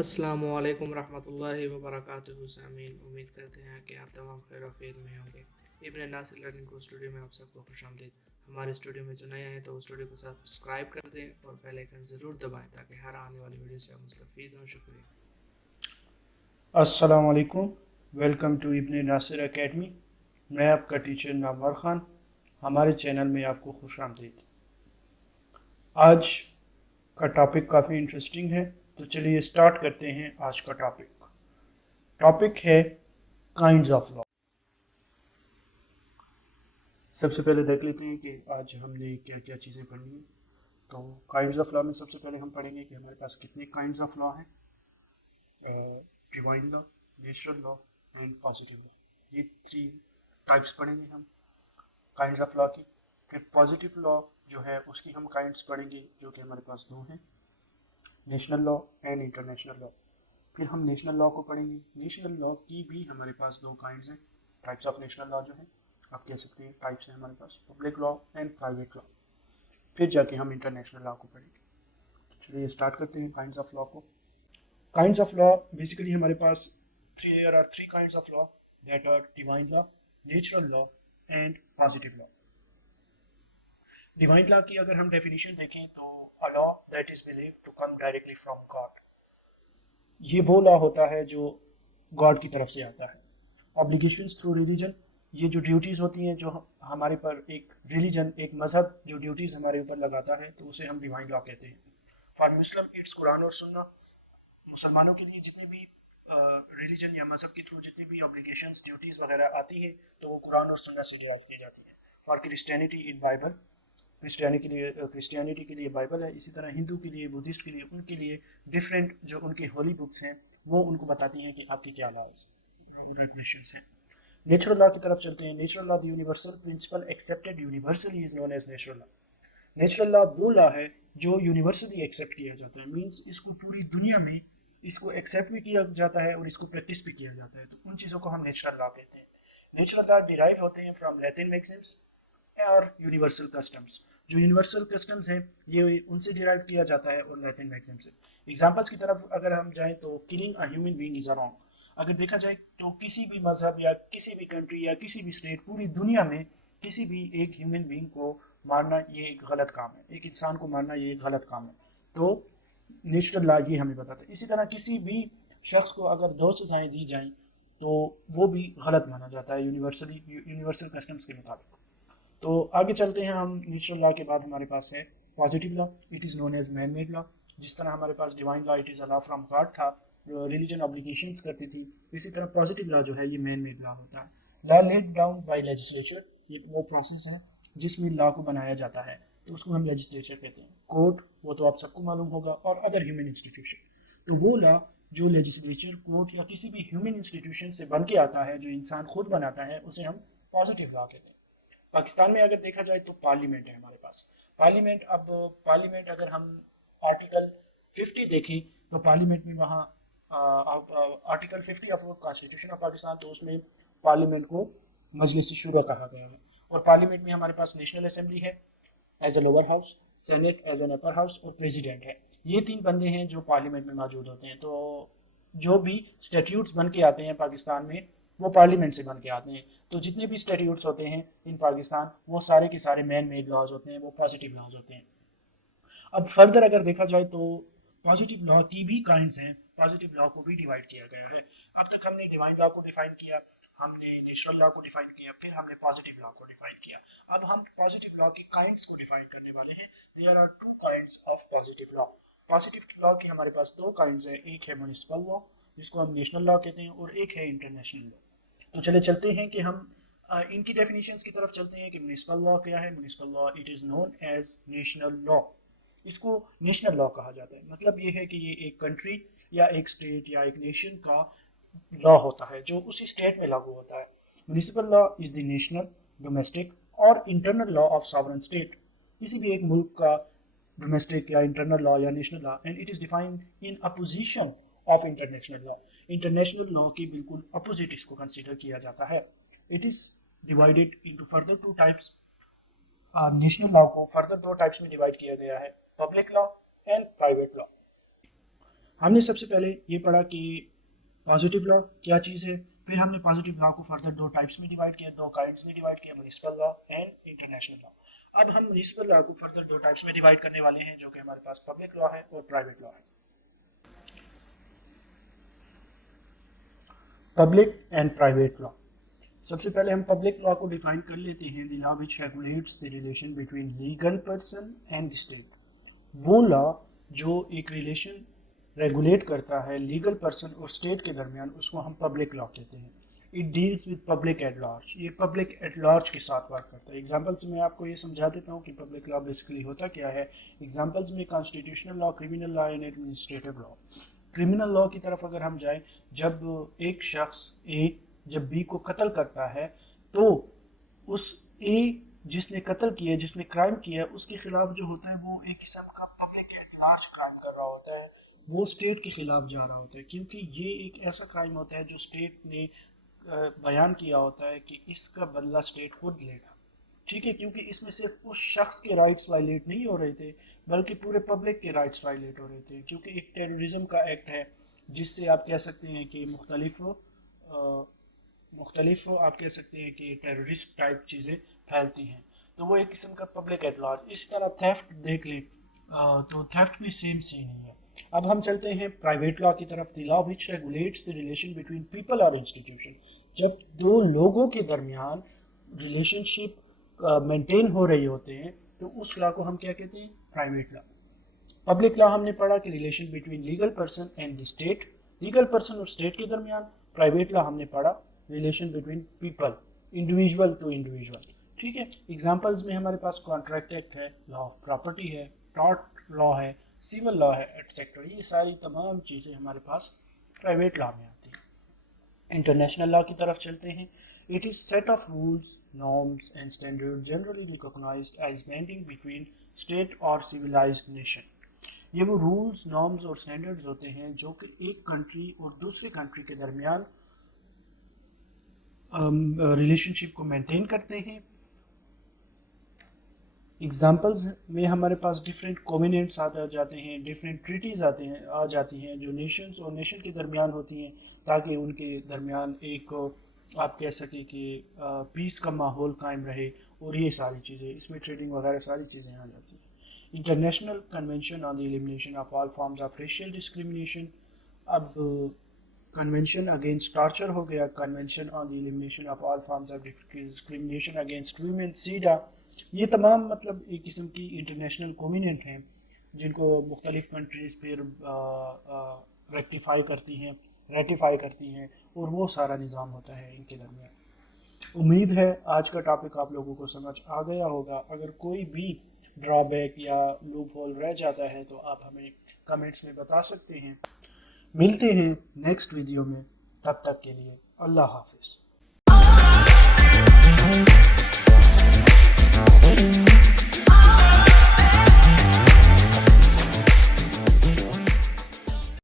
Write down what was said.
अस्सलामु अलैकुम रहमतुल्लाहि व बरकातुहू। सामीन, उम्मीद करते हैं कि आप तमाम खैर आफियत में होंगे। इब्न नासिर लर्निंग को स्टूडियो में आप सबको खुशामदीद। हमारे स्टूडियो में जो नए हैं तो वो स्टूडियो को सब्सक्राइब कर दें और बेल आइकन ज़रूर दबाएं ताकि हर आने वाली वीडियो से आप मुस्तफ़ीद हों। शुक्रिया। अस्सलाम वालेकुम। Welcome to Ibn Nasir academy. मैं आपका टीचर नामवर ख़ान। हमारे चैनल में आपको खुश आमदीद। आज का टॉपिक काफ़ी इंटरेस्टिंग है, तो चलिए स्टार्ट करते हैं आज का टॉपिक। टॉपिक है काइंड्स ऑफ लॉ। सबसे पहले देख लेते हैं कि आज हमने क्या क्या चीज़ें पढ़नी हैं। तो काइंड्स ऑफ लॉ में सबसे पहले हम पढ़ेंगे कि हमारे पास कितने काइंड्स ऑफ लॉ हैं। Divine law, natural law and positive law, ये थ्री टाइप्स पढ़ेंगे हम काइंड्स ऑफ लॉ की। फिर पॉजिटिव लॉ जो है उसकी हम काइंड्स पढ़ेंगे, जो कि हमारे पास दो हैं, national law and international law. फिर हम नेशनल लॉ को पढ़ेंगे। नेशनल लॉ की भी हमारे पास दो काइंड्स हैं, टाइप्स ऑफ नेशनल लॉ जो है आप कह सकते हैं टाइप्स हैं हमारे पास, public law and private law. फिर जाके हम इंटरनेशनल लॉ को पढ़ेंगे। तो चलिए स्टार्ट करते हैं काइंड्स ऑफ लॉ को। काइंड्स ऑफ लॉ बेसिकली हमारे पास there are three kinds of law, that are divine law, natural law and positive law. Divine law की अगर हम डेफिनेशन देखें तो a law that is believe to come directly from God. ये वो law होता है जो गॉड की तरफ से आता है। ऑब्लिगेशंस थ्रू रिलीजन, ये जो ड्यूटीज़ होती हैं, जो हमारे पर एक रिलीजन, एक मज़हब जो ड्यूटीज़ हमारे ऊपर लगाता है, तो उसे हम डिवाइन लॉ कहते हैं। फॉर मुस्लिम इट्स कुरान और सुन्ना। मुसलमानों के लिए जितने भी रिलीजन या मज़हब के थ्रू जितनी भी ऑब्लिगेशंस ड्यूटीज़ वगैरह आती है, तो वो कुरान और सुन्ना से डिराइव की जाती है। For Christianity in Bible, Christianity के लिए बाइबल है। इसी तरह हिंदू के लिए, बुद्धिस्ट के लिए, उनके लिए डिफरेंट जो उनके होली बुक्स हैं वो उनको बताती हैं कि आपकी क्या लॉज रेगुलेशंस हैं। नेचुरल लॉ की तरफ चलते हैं। Natural law the universal principle accepted universally is known as natural law. Natural law वो लॉ है जो यूनिवर्सली एक्सेप्ट किया जाता है, मीन्स इसको पूरी दुनिया में इसको एक्सेप्ट भी किया जाता है और इसको प्रैक्टिस भी किया जाता है, तो उन चीज़ों को हम नेचुरल लॉ कहते हैं। नेचुरल लॉ डिराइव होते हैं फ्रॉम लैटिन मैक्सिम्स और यूनिवर्सल कस्टम्स। जो यूनिवर्सल कस्टम्स हैं ये उनसे डिराइव किया जाता है और लैटिन मैक्सिम से। एग्जांपल्स की तरफ अगर हम जाएं तो killing a human being is a wrong. अगर देखा जाए तो किसी भी मजहब या किसी भी कंट्री या किसी भी स्टेट, पूरी दुनिया में किसी भी एक ह्यूमन बीइंग को मारना ये एक गलत काम है, एक इंसान को मारना ये एक गलत काम है। तो नेचुरल लॉ ये हमें बताता है। इसी तरह किसी भी शख्स को अगर दो सजाएं दी जाएं तो वो भी गलत माना जाता है यूनिवर्सल कस्टम्स के मुताबिक। तो आगे चलते हैं हम। नेचुरल लॉ के बाद हमारे पास है positive law. It is known as man made law. जिस तरह हमारे पास divine law it is a law from God था, रिलीजन ऑब्लिगेशंस करती थी, इसी तरह पॉजिटिव लॉ जो है ये मैन मेड लॉ होता है। Law laid down by legislature, ये वो प्रोसेस है जिसमें लॉ को बनाया जाता है, तो उसको हम लेजिस्लेचर कहते हैं। कोर्ट, वो तो आप सबको मालूम होगा, और अदर ह्यूमन इंस्टीट्यूशन। तो वो लॉ जो लेजिस्लेचर, कोर्ट या किसी भी ह्यूमन इंस्टीट्यूशन से बन के आता है, जो इंसान खुद बनाता है, उसे हम पॉजिटिव लॉ कहते हैं। पाकिस्तान में अगर देखा जाए तो पार्लियामेंट है हमारे पास। पार्लियामेंट, अब पार्लियामेंट अगर हम आर्टिकल 50 देखें तो पार्लियामेंट में वहाँ article 50 of constitution of Pakistan, तो उसमें पार्लियामेंट को मजलिस शुरा कहा गया है। और पार्लियामेंट में हमारे पास नेशनल असेंबली है as a lower house, senate as an upper house और प्रेसिडेंट है। ये तीन बंदे हैं जो पार्लियामेंट में मौजूद होते हैं। तो जो भी स्टेट्यूट्स बन के आते हैं पाकिस्तान में वो पार्लियामेंट से बन के आते हैं। तो जितने भी स्टेट्यूट्स होते हैं इन पाकिस्तान, वो सारे के सारे मैन मेड लॉज होते हैं, वो पॉजिटिव लॉज होते हैं। अब फर्दर अगर देखा जाए तो पॉजिटिव लॉ की भी काइंड्स हैं, पॉजिटिव लॉ को भी डिवाइड किया गया है। अब तक हमने डिवाइन लॉ को डिफाइन किया, हमने नेचुरल लॉ को डिफाइन किया, फिर हमने पॉजिटिव लॉ को डिफाइन किया। अब हम पॉजिटिव लॉ की काइंड्स को डिफाइन करने वाले हैं। There are two kinds of positive law. Positive law की हमारे पास दो काइंड्स हैं, एक है म्युनिसिपल लॉ जिसको हम नेशनल लॉ कहते हैं, और एक है इंटरनेशनल लॉ। तो चले चलते हैं कि हम इनकी डेफिनेशंस की तरफ चलते हैं कि म्युनिसिपल लॉ क्या है। Municipal law it is known as national law. इसको नेशनल लॉ कहा जाता है। मतलब ये है कि ये एक कंट्री या एक स्टेट या एक नेशन का लॉ होता है जो उसी स्टेट में लागू होता है। Municipal law is the national, domestic और internal law of sovereign state, किसी भी एक मुल्क का डोमेस्टिक या इंटरनल लॉ या national law, and it is defined in opposition of international law. International law के बिल्कुल अपोजिट इसको कंसिडर किया जाता है। It is divided into further two types. National law को फर्दर दो टाइप्स में डिवाइड किया गया है, public law and private law. ہم نے سب سے پہلے یہ پڑھا کہ پازیٹیو لا کیا چیز ہے، پھر ہم نے پازیٹیو لا کو فردر دو ٹائپس میں ڈیوائڈ کیا، دو کائنڈس میں ڈیوائڈ کیا، municipal law and international law. اب ہم میونسپل لا کو فردر دو ٹائپس میں ڈیوائڈ کرنے والے ہیں، جو کہ ہمارے پاس پبلک لا ہے اور پرائیویٹ لا ہے۔ پبلک اینڈ پرائیویٹ لا، سب سے پہلے ہم پبلک لا کو ڈیفائن کر لیتے ہیں، the law which regulates the relation between legal person and state. وہ لا جو ایک ریلیشن ریگولیٹ کرتا ہے لیگل پرسن اور اسٹیٹ کے درمیان، اس کو ہم پبلک لا کہتے ہیں۔ It deals with public at large, یہ پبلک ایٹ لارج کے ساتھ ورک کرتا ہے۔ ایگزامپلس میں آپ کو یہ سمجھا دیتا ہوں کہ پبلک لا بیسیکلی ہوتا کیا ہے۔ ایگزامپلس میں constitutional law, criminal law and administrative law. Criminal law کی طرف اگر ہم جائیں، جب ایک شخص اے جب بی کو قتل کرتا ہے تو اس اے جس نے قتل کیا، جس نے کرائم کیا، اس کے خلاف جو ہوتا ہے وہ ایک قسم کا پبلک ایٹ لارج کرائم کر رہا ہوتا ہے، وہ اسٹیٹ کے خلاف جا رہا ہوتا ہے، کیونکہ یہ ایک ایسا کرائم ہوتا ہے جو اسٹیٹ نے بیان کیا ہوتا ہے کہ اس کا بدلہ اسٹیٹ خود لے گا، ٹھیک ہے، کیونکہ اس میں صرف اس شخص کے رائٹس وائلیٹ نہیں ہو رہے تھے بلکہ پورے پبلک کے رائٹس وائلیٹ ہو رہے تھے، کیونکہ ایک ٹیررزم کا ایکٹ ہے جس سے آپ کہہ سکتے ہیں کہ مختلف آپ کہہ سکتے ہیں کہ ٹیررسٹ ٹائپ چیزیں پھیلتی ہیں، تو وہ ایک قسم کا پبلک ایٹ لارج۔ اسی طرح تھیفٹ دیکھ لیں تو تھیفٹ بھی سیم سین ہی ہے۔ اب ہم چلتے ہیں پرائیویٹ لا کی طرف، the law which regulates the relation between people اور انسٹیٹیوشن۔ جب دو لوگوں کے درمیان ریلیشن شپ مینٹین ہو رہی ہوتے ہیں تو اس لا کو ہم کیا کہتے ہیں؟ Private law. پبلک لا ہم نے پڑھا کہ relation between legal person and the state, legal person اور اسٹیٹ کے درمیان۔ پرائیویٹ لا ہم نے پڑھا relation between people, individual to individual, ٹھیک ہے۔ ایگزامپلز میں ہمارے پاس کانٹریکٹ ایکٹ ہے، لا آف پراپرٹی ہے، ٹارٹ لا ہے، سیول لا ہے، ایٹسیکٹرا، یہ ساری تمام چیزیں ہمارے پاس پرائیویٹ لا میں آتی ہیں۔ انٹرنیشنل لا کی طرف چلتے ہیں۔ It is set of rules, norms and standard generally recognized as binding between state اور سویلائزڈ نیشن۔ یہ وہ رولز، نارمز اور اسٹینڈرڈز ہوتے ہیں جو کہ ایک کنٹری اور دوسری کنٹری کے درمیان ریلیشن شپ کو مینٹین کرتے ہیں۔ ایگزامپلز میں ہمارے پاس ڈفرینٹ کووننٹس آ جاتے ہیں، ڈفرینٹ ٹریٹیز آ جاتی ہیں جو نیشنز اور نیشن کے درمیان ہوتی ہیں، تاکہ ان کے درمیان ایک آپ کہہ سکیں کہ پیس کا ماحول قائم رہے، اور یہ ساری چیزیں اس میں ٹریڈنگ وغیرہ ساری چیزیں آ جاتی ہیں۔ International convention on the elimination of all forms of racial discrimination, اب کنونشن اگینسٹ ٹارچر ہو گیا، convention on the elimination of all forms of discrimination against women, CEDAW, یہ تمام مطلب ایک قسم کی انٹرنیشنل کووننٹ ہیں جن کو مختلف کنٹریز پھر ریکٹیفائی کرتی ہیں، اور وہ سارا نظام ہوتا ہے ان کے درمیان۔ امید ہے آج کا ٹاپک آپ لوگوں کو سمجھ آ گیا ہوگا۔ اگر کوئی بھی ڈرا بیک یا لوپ ہول رہ جاتا ہے تو آپ ہمیں کمنٹس میں بتا سکتے ہیں۔ ملتے ہیں نیکسٹ ویڈیو میں، تب تک کے لیے اللہ حافظ۔